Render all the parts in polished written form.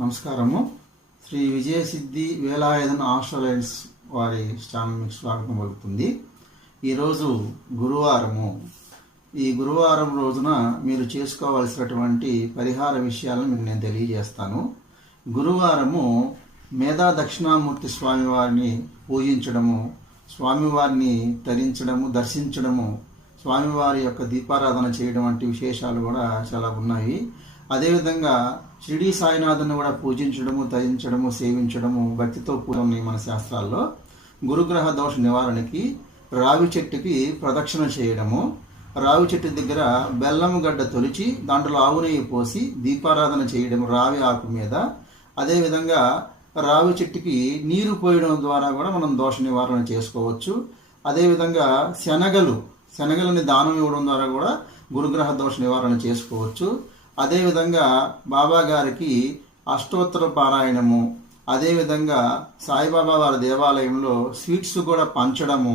నమస్కారము. శ్రీ విజయసిద్ధి వేలాయుధన్ ఆస్ట్రలైన్స్ వారి ఛానల్ మీకు స్వాగతం పలుకుతుంది. ఈరోజు గురువారము. ఈ గురువారం రోజున మీరు చేసుకోవాల్సినటువంటి పరిహార విషయాలను మీకు నేను తెలియజేస్తాను. గురువారము మేధా దక్షిణామూర్తి స్వామివారిని పూజించడము, స్వామివారిని ధరించడము, దర్శించడము, స్వామివారి యొక్క దీపారాధన చేయడం వంటి విశేషాలు కూడా చాలా ఉన్నాయి. అదేవిధంగా షిరిడి సాయినాథుని కూడా పూజించడము, ధరించడము, సేవించడము భక్తితో కూడా ఉన్నాయి మన శాస్త్రాల్లో. గురుగ్రహ దోష నివారణకి రావి చెట్టుకి ప్రదక్షిణ చేయడము, రావి చెట్టు దగ్గర బెల్లము గడ్డ తొలిచి దాంట్లో ఆవు నెయ్యి పోసి దీపారాధన చేయడం రావి ఆకు మీద. అదేవిధంగా రావి చెట్టుకి నీరు పోయడం ద్వారా కూడా మనం దోష నివారణ చేసుకోవచ్చు. అదేవిధంగా శనగలని దానం ఇవ్వడం ద్వారా కూడా గురుగ్రహ దోష నివారణ చేసుకోవచ్చు. అదేవిధంగా బాబా గారికి అష్టోత్తర పారాయణము, అదేవిధంగా సాయిబాబా వారి దేవాలయంలో స్వీట్స్ కూడా పంచడము,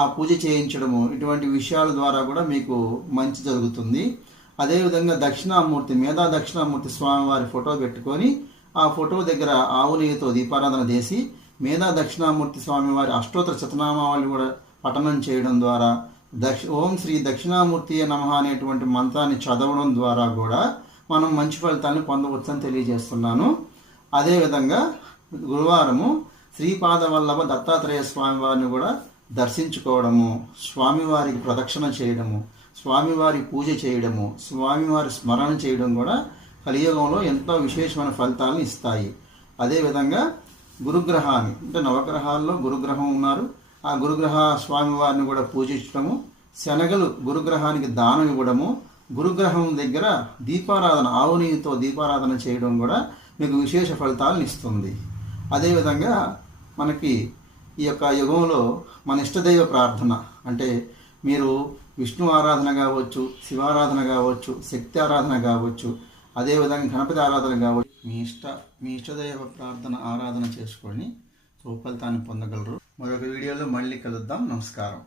ఆ పూజ చేయించడము, ఇటువంటి విషయాల ద్వారా కూడా మీకు మంచి జరుగుతుంది. అదేవిధంగా దక్షిణామూర్తి మేధా దక్షిణామూర్తి స్వామివారి ఫోటో పెట్టుకొని ఆ ఫోటో దగ్గర ఆవు నెయ్యితో దీపారాధన చేసి మేధా దక్షిణామూర్తి స్వామివారి అష్టోత్తర శతనామావళి కూడా పఠనం చేయడం ద్వారా ఓం శ్రీ దక్షిణామూర్తి నమః అనేటువంటి మంత్రాన్ని చదవడం ద్వారా కూడా మనం మంచి ఫలితాన్ని పొందవచ్చని తెలియజేస్తున్నాను. అదేవిధంగా గురువారము శ్రీపాద వల్లభ దత్తాత్రేయ స్వామివారిని కూడా దర్శించుకోవడము, స్వామివారికి ప్రదక్షిణ చేయడము, స్వామివారి పూజ చేయడము, స్వామివారి స్మరణ చేయడం కూడా కలియుగంలో ఎంతో విశేషమైన ఫలితాలను ఇస్తాయి. అదేవిధంగా గురుగ్రహాన్ని అంటే నవగ్రహాల్లో గురుగ్రహం ఉన్నారు, ఆ గురుగ్రహ స్వామివారిని కూడా పూజించడము, శనగలు గురుగ్రహానికి దానం ఇవ్వడము, గురుగ్రహం దగ్గర దీపారాధన ఆవు నెయ్యితో దీపారాధన చేయడం కూడా మీకు విశేష ఫలితాలను ఇస్తుంది. అదేవిధంగా మనకి ఈ యొక్క యుగంలో మన ఇష్టదైవ ప్రార్థన అంటే మీరు విష్ణు ఆరాధన కావచ్చు, శివారాధన కావచ్చు, శక్తి ఆరాధన కావచ్చు, అదేవిధంగా గణపతి ఆరాధన కావచ్చు, మీ ఇష్టదైవ ప్రార్థన ఆరాధన చేసుకొని ఫలితాన్ని పొందగలరు. మరొక వీడియోలో మళ్ళీ కలుద్దాం. నమస్కారం.